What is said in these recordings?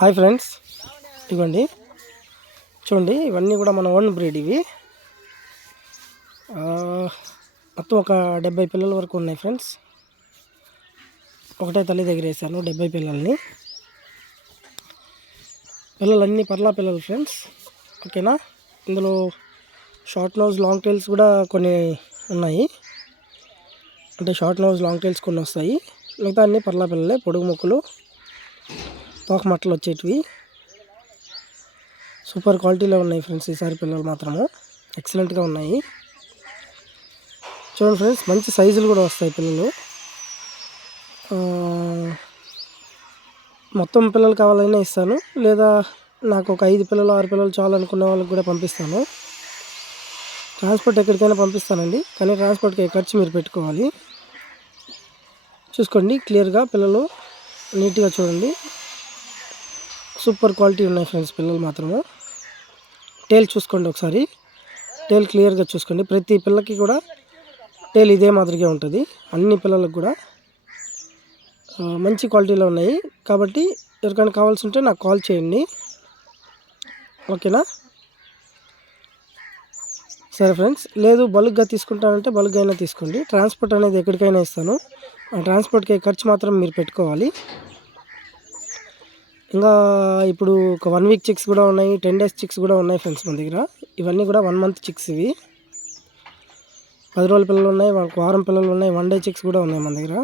Hi friends ఇవ్వండి. చూడండి ఇవన్నీ కూడా మన ఓన్ బ్రీడ్ ఇవి. మొత్తం ఒక డెబ్బై పిల్లల వరకు ఉన్నాయి ఫ్రెండ్స్. ఒకటే తల్లి దగ్గర వేసాను డెబ్బై పిల్లల్ని. పిల్లలన్నీ పర్లా పిల్లలు ఫ్రెండ్స్. ఓకేనా? ఇందులో షార్ట్ నోజ్ లాంగ్ టైల్స్ కూడా కొన్ని ఉన్నాయి. అంటే షార్ట్ నోజ్ లాంగ్ టైల్స్ కొన్ని వస్తాయి. మిగతా అన్ని పర్లా పిల్లలే పొడుగు మొక్కలు. తోక మట్టలు వచ్చేటివి. సూపర్ క్వాలిటీలో ఉన్నాయి ఫ్రెండ్స్ ఈసారి పిల్లలు మాత్రము. ఎక్సలెంట్గా ఉన్నాయి. చూడండి ఫ్రెండ్స్ మంచి సైజులు కూడా వస్తాయి పిల్లలు. మొత్తం పిల్లలు కావాలైనా ఇస్తాను. లేదా నాకు ఒక ఐదు పిల్లలు ఆరు పిల్లలు చాలు అనుకునే వాళ్ళకి కూడా పంపిస్తాను. ట్రాన్స్పోర్ట్ ఎక్కడికైనా పంపిస్తానండి. కానీ ట్రాన్స్పోర్ట్కి ఖర్చు మీరు పెట్టుకోవాలి. చూసుకోండి క్లియర్గా పిల్లలు నీట్గా చూడండి. సూపర్ క్వాలిటీ ఉన్నాయి ఫ్రెండ్స్ పిల్లలు మాత్రము. టేల్ చూసుకోండి ఒకసారి. టేల్ క్లియర్గా చూసుకోండి. ప్రతి పిల్లకి కూడా టేల్ ఇదే మాదిరిగా ఉంటుంది. అన్ని పిల్లలకు కూడా మంచి క్వాలిటీలో ఉన్నాయి. కాబట్టి ఎవరికైనా కావాల్సి ఉంటే నాకు కాల్ చేయండి. ఓకేనా? సరే ఫ్రెండ్స్. లేదు బల్క్గా తీసుకుంటానంటే బల్క్గా అయినా తీసుకోండి. ట్రాన్స్పోర్ట్ అనేది ఎక్కడికైనా ఇస్తాను. ఆ ట్రాన్స్పోర్ట్కి ఖర్చు మాత్రం మీరు పెట్టుకోవాలి. ఇంకా ఇప్పుడు ఒక వన్ వీక్ చిక్స్ కూడా ఉన్నాయి టెన్ డేస్ చిక్స్ కూడా ఉన్నాయి ఫ్రెండ్స్ మన దగ్గర. ఇవన్నీ కూడా వన్ మంత్ చిక్స్ ఇవి. పది రోజుల పిల్లలు ఉన్నాయి ఒక వారం పిల్లలు ఉన్నాయి వన్ డే చిక్స్ కూడా ఉన్నాయి మన దగ్గర.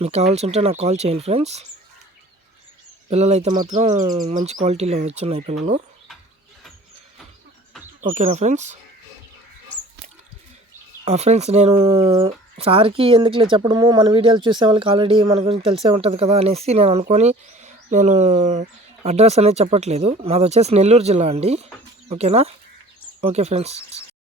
మీకు కావాల్సి ఉంటే నాకు కాల్ చేయండి ఫ్రెండ్స్ పిల్లలు అయితే మాత్రం మంచి క్వాలిటీలో వచ్చున్నాయి పిల్లలు. ఓకేనా ఫ్రెండ్స్ ఫ్రెండ్స్ నేను సార్కి ఎందుకులే చెప్పడము మన వీడియోలు చూసే వాళ్ళకి ఆల్రెడీ మన గురించి తెలిసే ఉంటుంది కదా అనేసి నేను అనుకొని నేను అడ్రస్ అనేది చెప్పట్లేదు. మాది వచ్చేసి నెల్లూరు జిల్లా అండి. ఓకేనా? Okay friends.